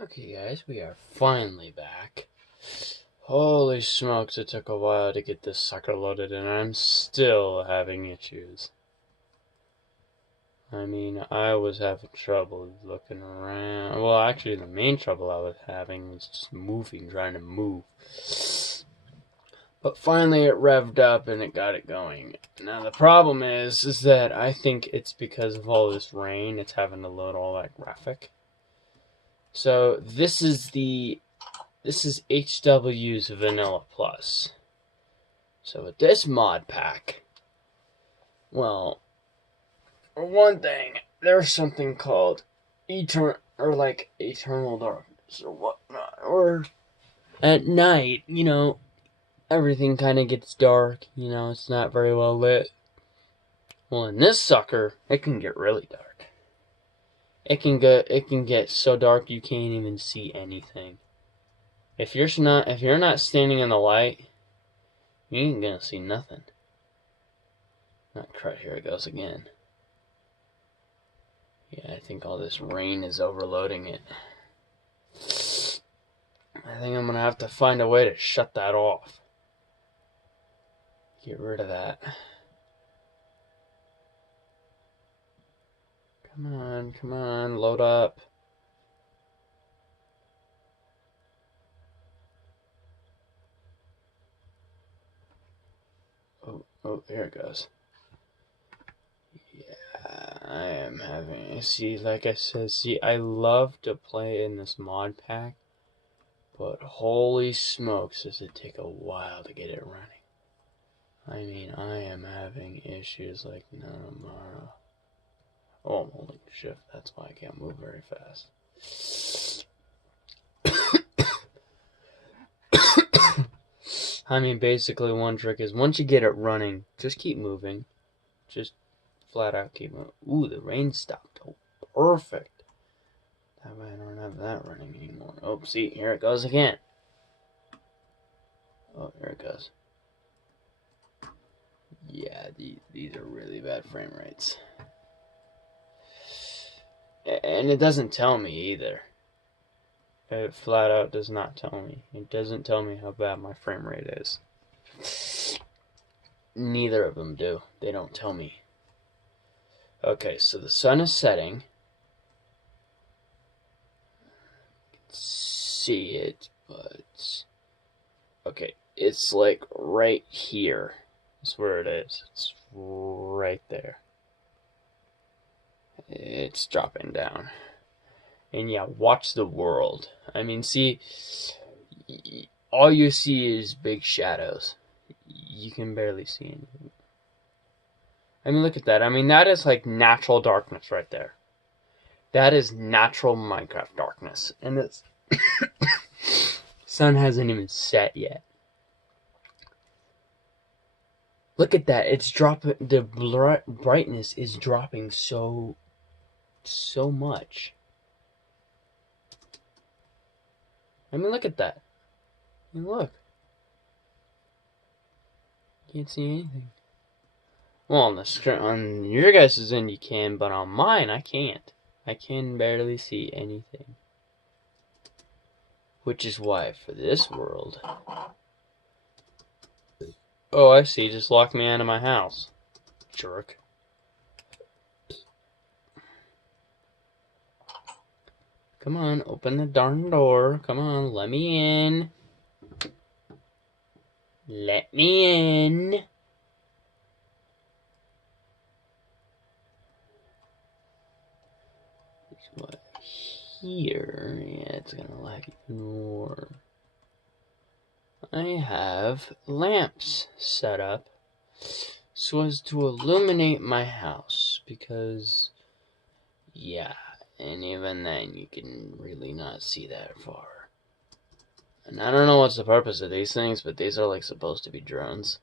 Okay, guys, we are finally back. Holy smokes, it took a while to get this sucker loaded, and I'm still having issues. I mean, I was having trouble looking around. Well, actually, the main trouble I was having was just trying to move. But finally, it revved up and it got it going. Now, the problem is that I think it's because of all this rain, it's having to load all that graphic. So, this is HW's Vanilla Plus. So with this mod pack, well, for one thing, there's something called eternal darkness or whatnot. Or at night, everything kind of gets dark. It's not very well lit. Well, in this sucker, it can get really dark. It can get so dark you can't even see anything. If you're not standing in the light, you ain't gonna see nothing. Not crud, here it goes again. Yeah, I think all this rain is overloading it. I think I'm gonna have to find a way to shut that off. Get rid of that. Come on, load up. Oh, there it goes. Yeah, I am having, like I said, I love to play in this mod pack, but holy smokes, does it take a while to get it running. I mean, I am having issues like no tomorrow. Oh, I'm holding shift, that's why I can't move very fast. I mean, basically one trick is once you get it running, just keep moving. Just flat out keep moving. Ooh, the rain stopped. Oh, perfect. That way I don't have that running anymore. Oh, see, here it goes again. Oh, here it goes. Yeah, these are really bad frame rates. And it doesn't tell me either. It flat out does not tell me. It doesn't tell me how bad my frame rate is. Neither of them do. They don't tell me. Okay, so the sun is setting. See it, but okay, it's like right here. That's where it is. It's right there. It's dropping down. And yeah, watch the world. I mean, see, all you see is big shadows. You can barely see anything. I mean, look at that. I mean, that is like natural darkness right there. That is natural Minecraft darkness. And the sun hasn't even set yet. Look at that. It's dropping. The brightness is dropping so much. I mean, look at that. I mean, look. Can't see anything. Well, on your guys' end you can, but on mine I can't. I can barely see anything. Which is why for this world... Oh, I see. Just locked me out of my house. Jerk. Come on, open the darn door. Come on, let me in. Let me in. What? Here, yeah, it's gonna lag even more. I have lamps set up so as to illuminate my house because, yeah, and even then you can really not see that far. And I don't know what's the purpose of these things, but these are like supposed to be drones.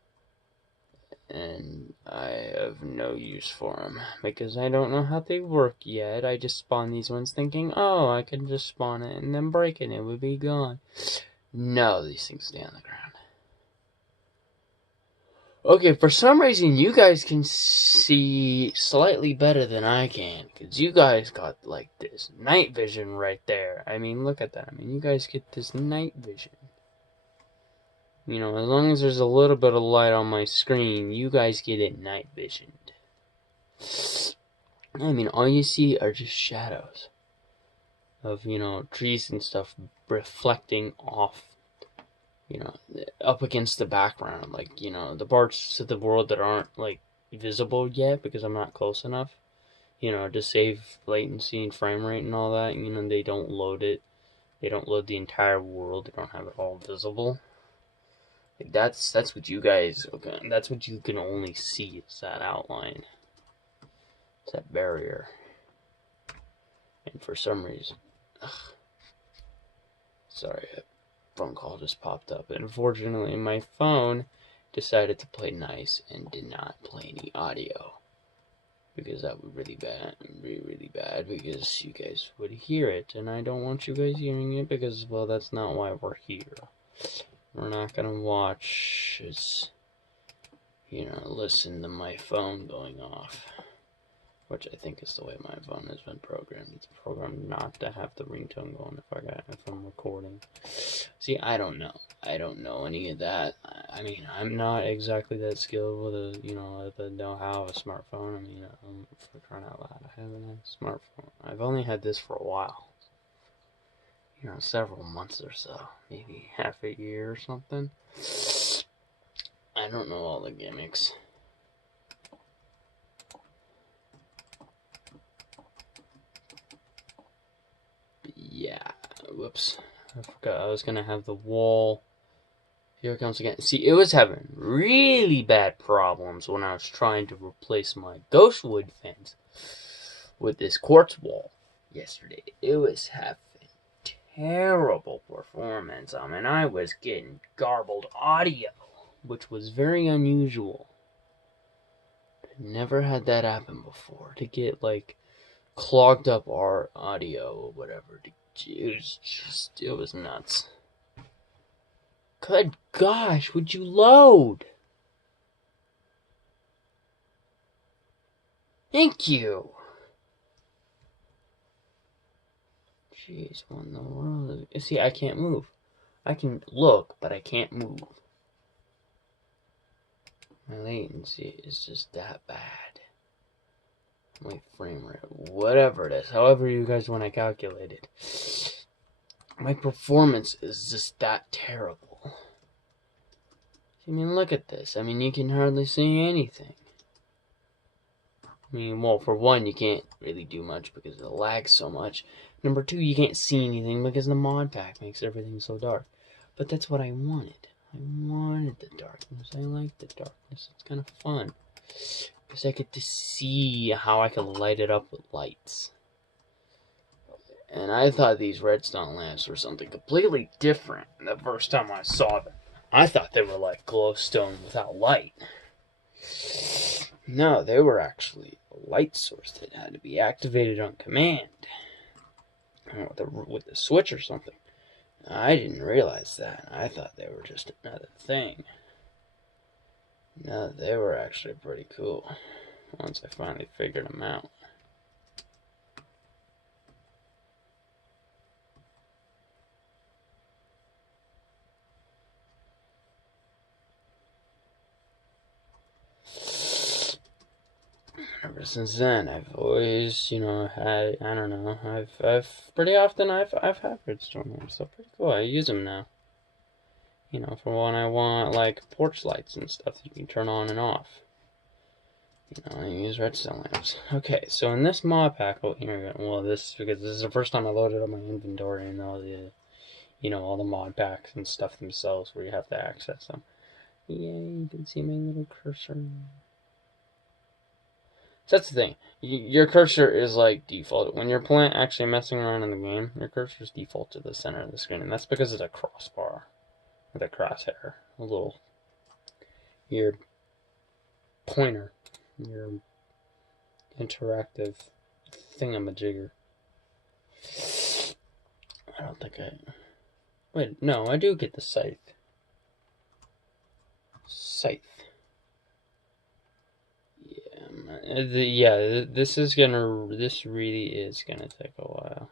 And I have no use for them because I don't know how they work yet. I just spawned these ones thinking, oh, I can just spawn it and then break it and it would be gone. No, these things stay on the ground. Okay, for some reason you guys can see slightly better than I can, because you guys got like this night vision right there. I mean, look at that. I mean, you guys get this night vision. You know, as long as there's a little bit of light on my screen, you guys get it night visioned. I mean, all you see are just shadows of, you know, trees and stuff reflecting off, you know, up against the background. Like, you know, the parts of the world that aren't, like, visible yet because I'm not close enough, you know, to save latency and frame rate and all that. You know, they don't load it. They don't load the entire world. They don't have it all visible. Like, that's what you guys, okay, that's what you can only see is that outline. It's that barrier. And for some reason, sorry, a phone call just popped up. And unfortunately, my phone decided to play nice and did not play any audio. Because that would be really bad, because you guys would hear it. And I don't want you guys hearing it because, well, that's not why we're here. We're not gonna watch, you know, listen to my phone going off. Which I think is the way my phone has been programmed. It's programmed not to have the ringtone going if I'm recording. See, I don't know. I don't know any of that. I mean, I'm not exactly that skilled with a, you know, the know-how of a smartphone. I mean, for crying out loud, I haven't had a smartphone. I've only had this for a while. You know, several months or so. Maybe half a year or something. I don't know all the gimmicks. Yeah, whoops. I forgot I was gonna have the wall. Here it comes again. See, it was having really bad problems when I was trying to replace my Ghostwood fence with this quartz wall yesterday. It was having terrible performance. I mean, I was getting garbled audio, which was very unusual. Never had that happen before. To get, like, clogged up our audio or whatever. It was nuts. Good gosh, would you load? Thank you. Jeez, what in the world? See, I can't move. I can look, but I can't move. My latency is just that bad. My frame rate, whatever it is, however you guys want to calculate it. My performance is just that terrible. I mean, look at this. I mean, you can hardly see anything. I mean, well, for one, you can't really do much because it lags so much. Number two, you can't see anything because the mod pack makes everything so dark. But that's what I wanted. I wanted the darkness. I like the darkness. It's kind of fun. Because I get to see how I can light it up with lights. And I thought these redstone lamps were something completely different the first time I saw them. I thought they were like glowstone without light. No, they were actually a light source that had to be activated on command. With the switch or something. I didn't realize that. I thought they were just another thing. No, they were actually pretty cool. Once I finally figured them out. Ever since then, I've always, you know, had, I don't know, I've pretty often I've had redstone lamps. They're pretty cool. I use them now. You know, for when I want, like, porch lights and stuff that you can turn on and off. You know, I use redstone lamps. Okay, so in this mod pack, oh, here, well, because this is the first time I loaded up my inventory and all the, you know, all the mod packs and stuff themselves where you have to access them. Yeah, you can see my little cursor. So that's the thing. Your cursor is like default. When you're actually messing around in the game, your cursor is default to the center of the screen, and that's because it's a crossbar with a crosshair, a little your pointer, your interactive thingamajigger. I don't think wait, no, I do get the scythe. Scythe. Yeah, this really is gonna take a while.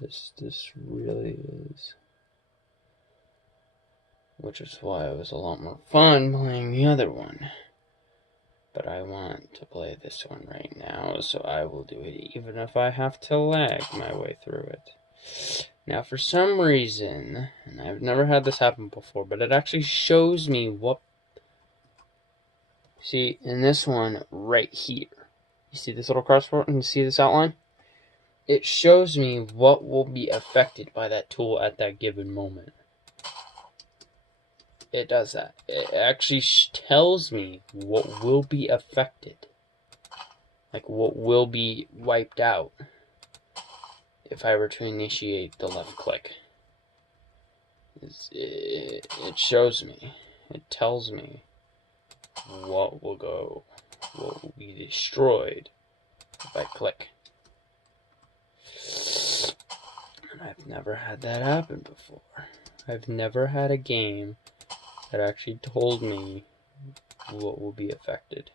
This really is. Which is why it was a lot more fun playing the other one. But I want to play this one right now, so I will do it even if I have to lag my way through it. Now, for some reason, and I've never had this happen before, but it actually shows me what... See, in this one right here, you see this little crossword and you see this outline? It shows me what will be affected by that tool at that given moment. It does that. It actually tells me what will be affected. Like what will be wiped out if I were to initiate the left click. It shows me. It tells me what will be destroyed if I click. And I've never had that happen before. I've never had a game that actually told me what will be affected.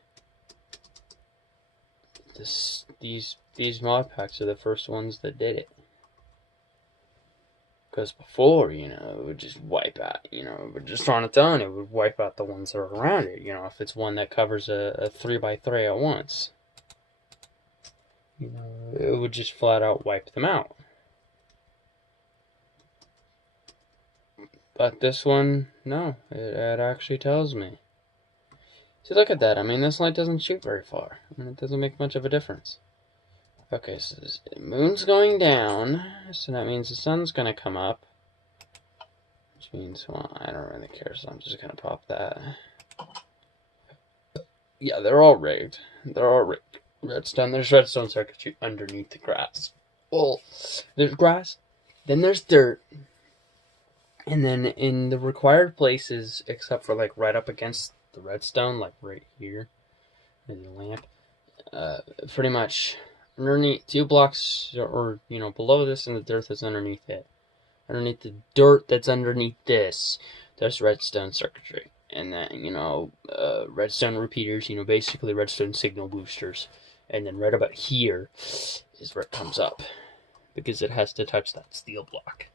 These mod packs are the first ones that did it. Because before, it would just wipe out, it would just on its own, it would wipe out the ones that are around it, if it's one that covers a 3x3 at once. It would just flat out wipe them out. But this one, no, it actually tells me. See, look at that. I mean, this light doesn't shoot very far. I mean, it doesn't make much of a difference. Okay, so the moon's going down, so that means the sun's going to come up. Which means, well, I don't really care, so I'm just going to pop that. Yeah, they're all rigged. They're all rigged. Redstone. There's redstone circuitry underneath the grass. Well, there's grass, then there's dirt, and then in the required places, except for like right up against the redstone, like right here, in the lamp, pretty much underneath 2 blocks, or below this, and the dirt that's underneath it. Underneath the dirt that's underneath this, there's redstone circuitry. And then, redstone repeaters, basically redstone signal boosters. And then right about here is where it comes up, because it has to touch that steel block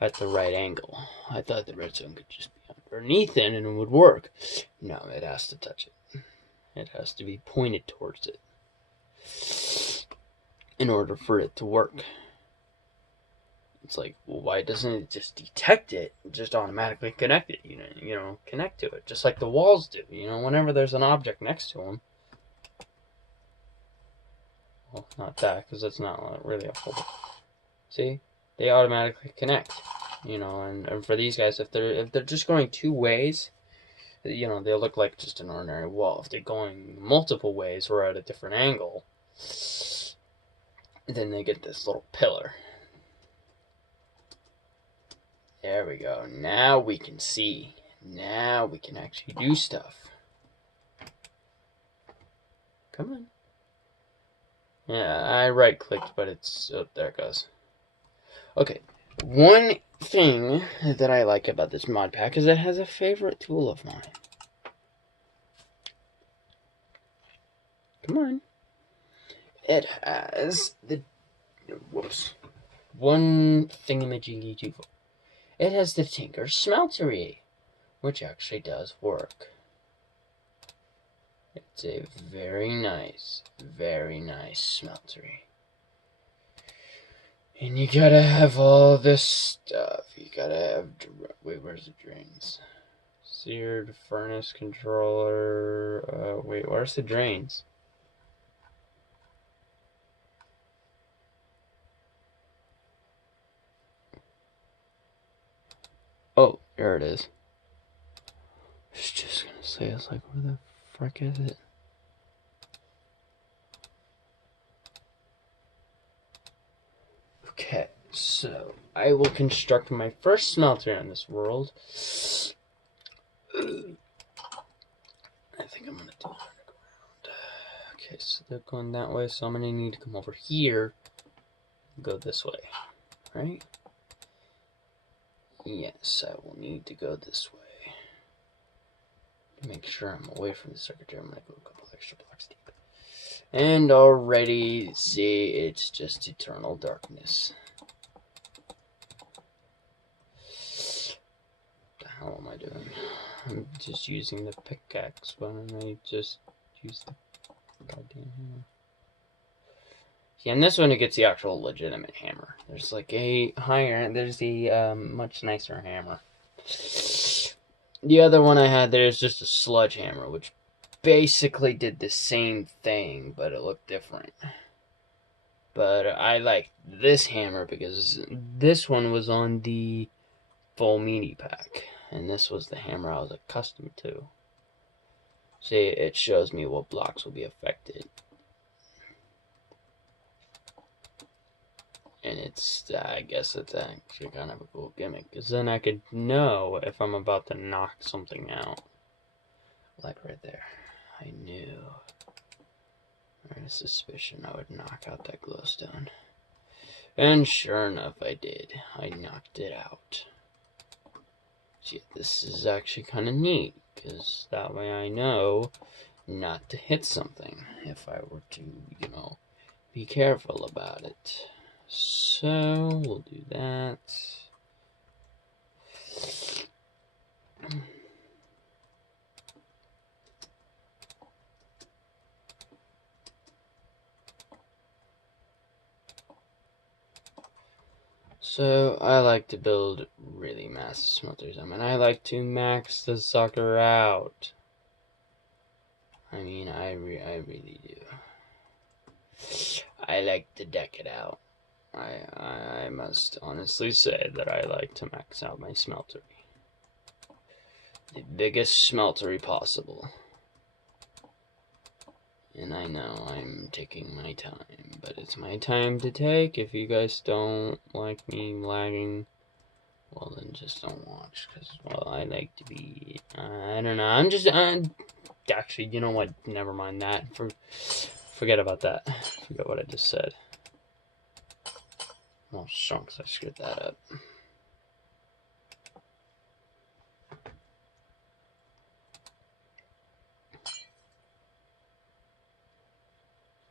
at the right angle. I thought the redstone could just be underneath it and it would work. No, it has to touch it. It has to be pointed towards it in order for it to work. It's like, well, why doesn't it just detect it, just automatically connect it, connect to it, just like the walls do, whenever there's an object next to them. Well, not that, because that's not really a full. See, they automatically connect, and for these guys, if they're just going 2 ways, they'll look like just an ordinary wall. If they're going multiple ways or at a different angle, then they get this little pillar. There we go. Now we can see. Now we can actually do stuff. Come on. Yeah, I right-clicked, but it's... Oh, there it goes. Okay. One thing that I like about this mod pack is it has a favorite tool of mine. Come on. It has the... Whoops. One thingamajiggy-jiggle. It has the Tinker Smeltery, which actually does work. It's a very nice smeltery. And you gotta have all this stuff. You gotta have... Wait, where's the drains? Seared furnace controller... wait, where's the drains? Oh, there it is. I was just gonna say, it's like, where the frick is it? Okay, so I will construct my first smelter in this world. I think I'm gonna do underground. Okay, so they're going that way, so I'm gonna need to come over here and go this way, right? Yes, I will need to go this way. Make sure I'm away from the circuitry. I'm gonna go a couple extra blocks deep. And already, see, it's just eternal darkness. What the hell am I doing? I'm just using the pickaxe. Why don't I just use the goddamn hammer? Yeah, and this one it gets the actual legitimate hammer. There's like a higher, there's the much nicer hammer. The other one I had there is just a sludge hammer, which basically did the same thing, but it looked different. But I like this hammer because this one was on the full mini pack, and this was the hammer I was accustomed to. See, it shows me what blocks will be affected. And it's, I guess it's actually kind of a cool gimmick, because then I could know if I'm about to knock something out. Like right there. I knew. I had a suspicion I would knock out that glowstone. And sure enough, I did. I knocked it out. See, this is actually kind of neat, because that way I know not to hit something if I were to, you know, be careful about it. So, we'll do that. So, I like to build really massive smelters. I mean, I like to max the sucker out. I mean, I really do. I like to deck it out. I must honestly say that I like to max out my smeltery. The biggest smeltery possible. And I know I'm taking my time, but it's my time to take. If you guys don't like me lagging, well then just don't watch, because, well, I like to be, I don't know, actually, you know what, never mind that, forget about that, forget what I just said. Well, chunks, I screwed that up.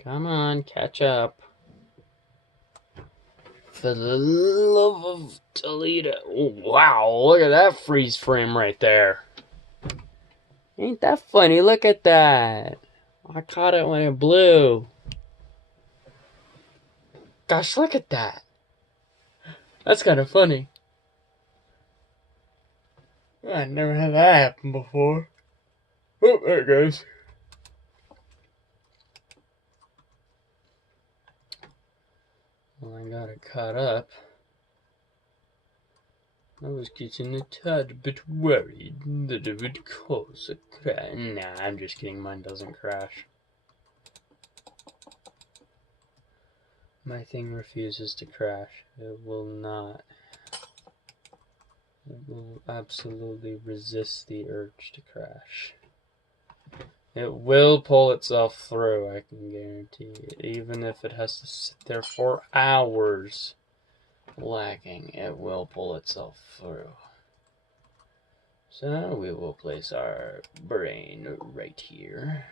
Come on, catch up. For the love of Toledo. Oh, wow, look at that freeze frame right there. Ain't that funny? Look at that. I caught it when it blew. Gosh, look at that. That's kind of funny. I never had that happen before. Oh, there it goes. Well, I got it caught up. I was getting a tad bit worried that it would cause a crash. Nah, I'm just kidding. Mine doesn't crash. My thing refuses to crash. It will not. It will absolutely resist the urge to crash. It will pull itself through, I can guarantee it. Even if it has to sit there for hours lagging, it will pull itself through. So we will place our brain right here.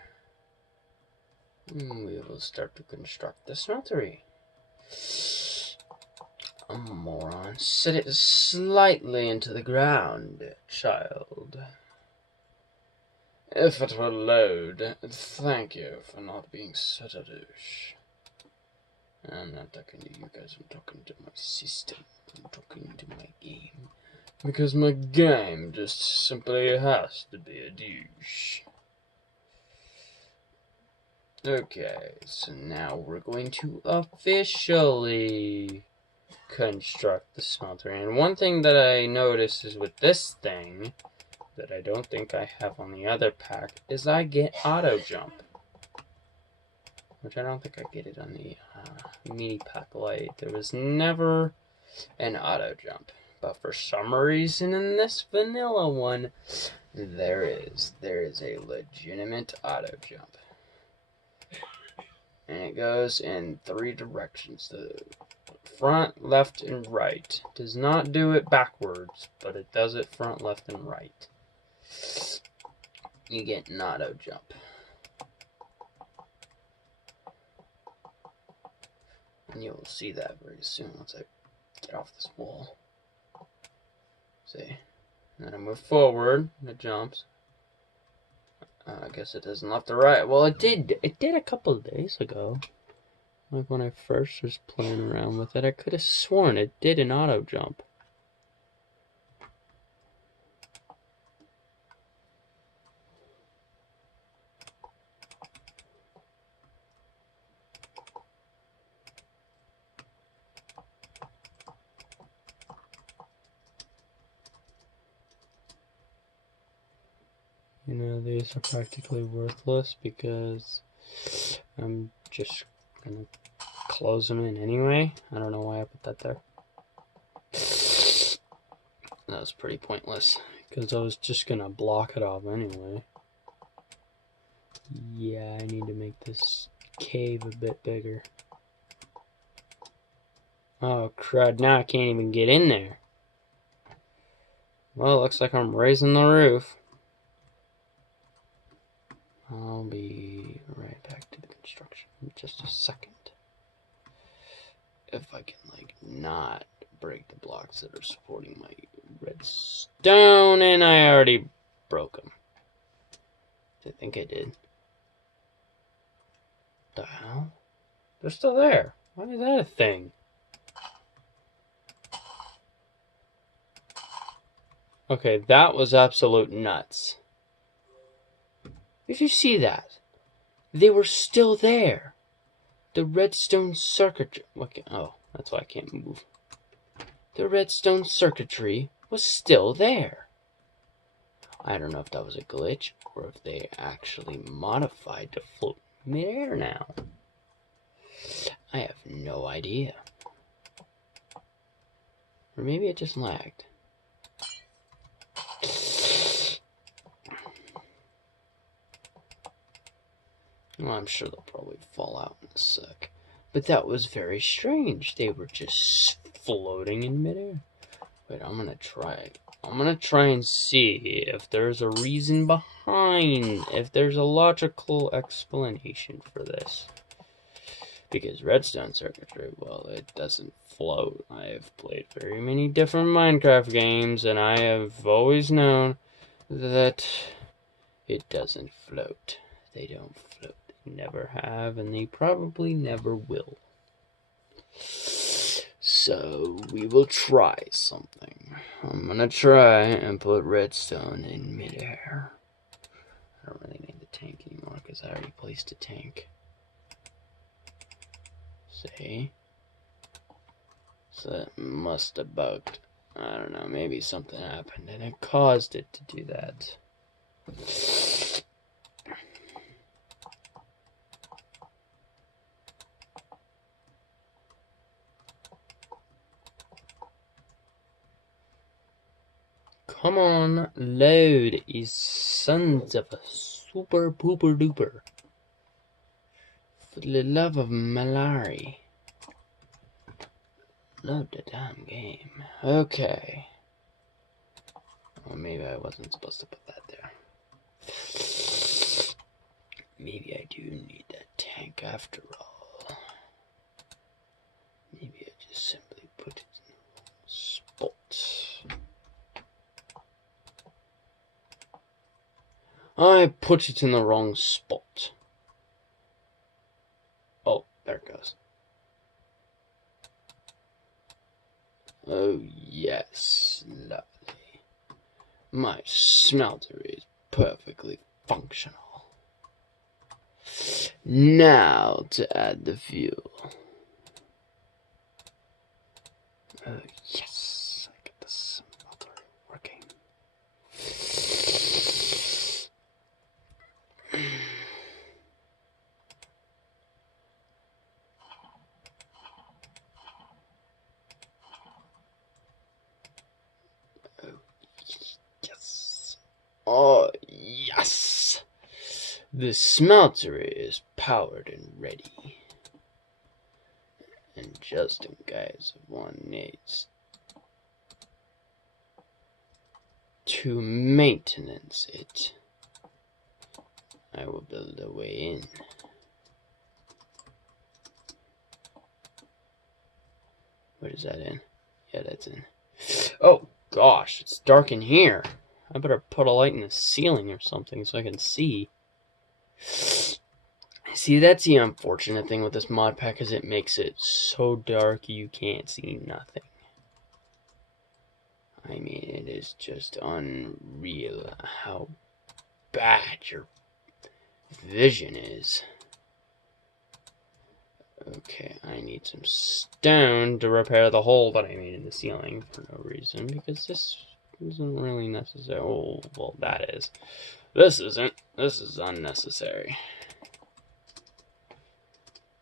And we will start to construct the smeltery. A moron. Set it slightly into the ground, child. If it will load, thank you for not being such a douche. I'm not talking to you guys, I'm talking to my system. I'm talking to my game. Because my game just simply has to be a douche. Okay, so now we're going to officially construct the smelter. And one thing that I noticed is with this thing, that I don't think I have on the other pack, is I get auto jump. Which I don't think I get it on the mini pack light. There was never an auto jump. But for some reason in this vanilla one, there is. There is a legitimate auto jump. And it goes in 3 directions. The front, left, and right. It does not do it backwards, but it does it front, left, and right. you get an auto jump. And you'll see that very soon once I get off this wall. See? And then I move forward, and it jumps. I guess it doesn't left or right. Well, it did. It did a couple of days ago. Like when I first was playing around with it, I could have sworn it did an auto jump. You know, these are practically worthless because I'm just gonna close them in anyway. I don't know why I put that there. That was pretty pointless because I was just gonna block it off anyway. Yeah, I need to make this cave a bit bigger. Oh crud, now I can't even get in there. Well, it looks like I'm raising the roof. I'll be right back to the construction in just a second. If I can, like, not break the blocks that are supporting my redstone, and I already broke them. I think I did. The hell? They're still there. Why is that a thing? Okay, that was absolute nuts. Did you see that? They were still there. The redstone circuitry. Okay, oh, that's why I can't move. The redstone circuitry was still there. I don't know if that was a glitch or if they actually modified to float midair now. I have no idea. Or maybe it just lagged. Well, I'm sure they'll probably fall out in a sec. But that was very strange. They were just floating in midair. Wait, I'm gonna try. I'm gonna try and see if there's a reason behind, if there's a logical explanation for this. Because redstone circuitry, well, it doesn't float. I have played very many different Minecraft games, and I have always known that it doesn't float. They don't float. They never have, and they probably never will. So, we will try something. I'm gonna try and put redstone in midair. I don't really need the tank anymore because I already placed a tank. See? So it must have bugged. I don't know, maybe something happened and it caused it to do that. Come on, load, you sons of a super pooper duper. For the love of Malari. Load the damn game. Okay. Well, maybe I wasn't supposed to put that there. Maybe I do need that tank after all. Maybe I just simply put it in the wrong spot. I put it in the wrong spot. Oh, there it goes. Oh, yes, lovely. My smelter is perfectly functional. Now to add the fuel. Oh, yes, I get the smelter working. Oh, yes! The smelter is powered and ready. And just in case one needs to maintenance it, I will build a way in. What is that in? Yeah, that's in. Oh, gosh, it's dark in here. I better put a light in the ceiling or something so I can see. See, that's the unfortunate thing with this mod pack, is it makes it so dark you can't see nothing. I mean, it is just unreal how bad your vision is. Okay, I need some stone to repair the hole that I made in the ceiling for no reason, because this isn't really necessary. Oh, well, that is. This isn't. This is unnecessary.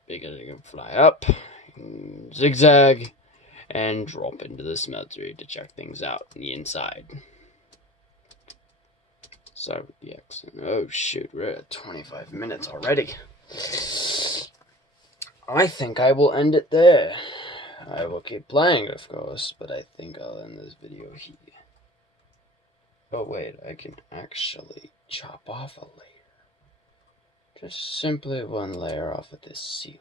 Because I can fly up, zigzag, and drop into the smeltery to check things out on the inside. Start with the exit. Oh shoot, we're at 25 minutes already. I think I will end it there. I will keep playing, of course, but I think I'll end this video here. Oh wait, I can actually chop off a layer. Just simply one layer off of this ceiling.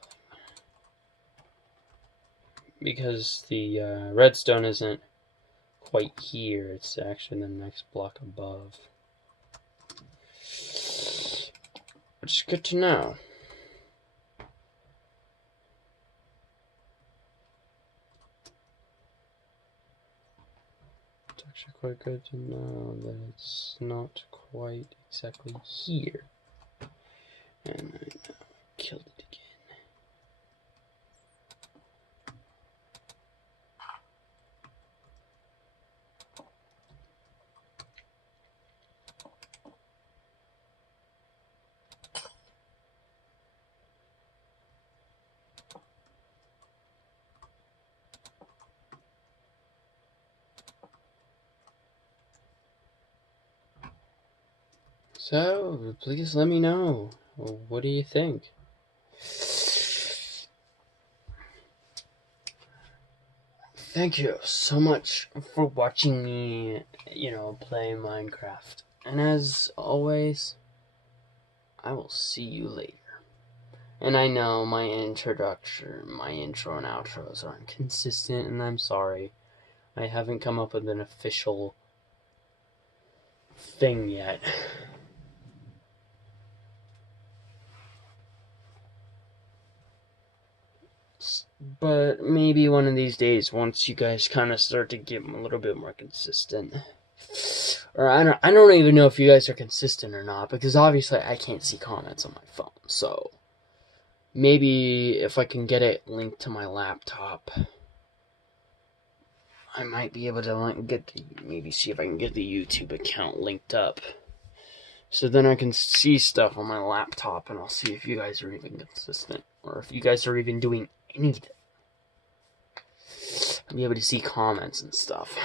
Because the redstone isn't quite here, it's actually the next block above. Which is good to know. It's actually quite good to know that it's not quite exactly here. And I now killed it again. So, please let me know. What do you think? Thank you so much for watching me, play Minecraft. And as always, I will see you later. And I know my intro and outros aren't consistent, and I'm sorry. I haven't come up with an official thing yet. But maybe one of these days, once you guys kind of start to get a little bit more consistent. Or I don't even know if you guys are consistent or not, because obviously I can't see comments on my phone. So maybe if I can get it linked to my laptop, I might be able to maybe see if I can get the YouTube account linked up. So then I can see stuff on my laptop, and I'll see if you guys are even consistent, or if you guys are even doing anything. I'll be able to see comments and stuff.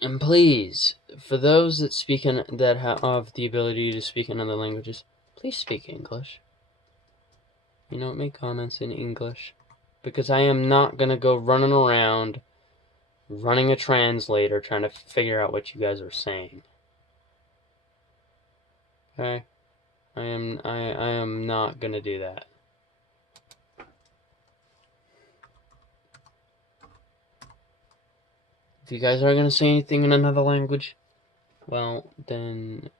And please, for those that have the ability to speak in other languages, please speak English. Make comments in English. Because I am not going to go running around, running a translator, trying to figure out what you guys are saying. Okay? I am not going to do that. If you guys are going to say anything in another language, well, then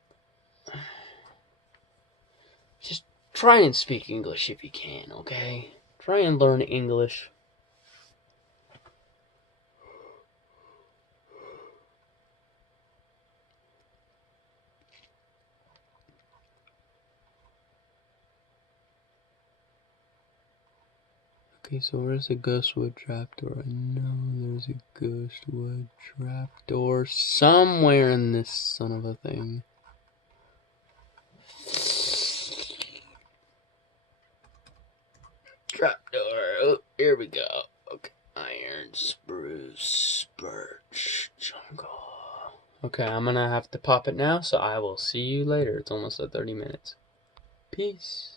just try and speak English if you can, okay? Try and learn English. Okay, so where's the ghostwood trapdoor? I know there's a ghostwood trapdoor somewhere in this son of a thing. Trapdoor. Oh, here we go. Okay. Iron, spruce, birch, jungle. Okay, I'm gonna have to pop it now, so I will see you later. It's almost at 30 minutes. Peace.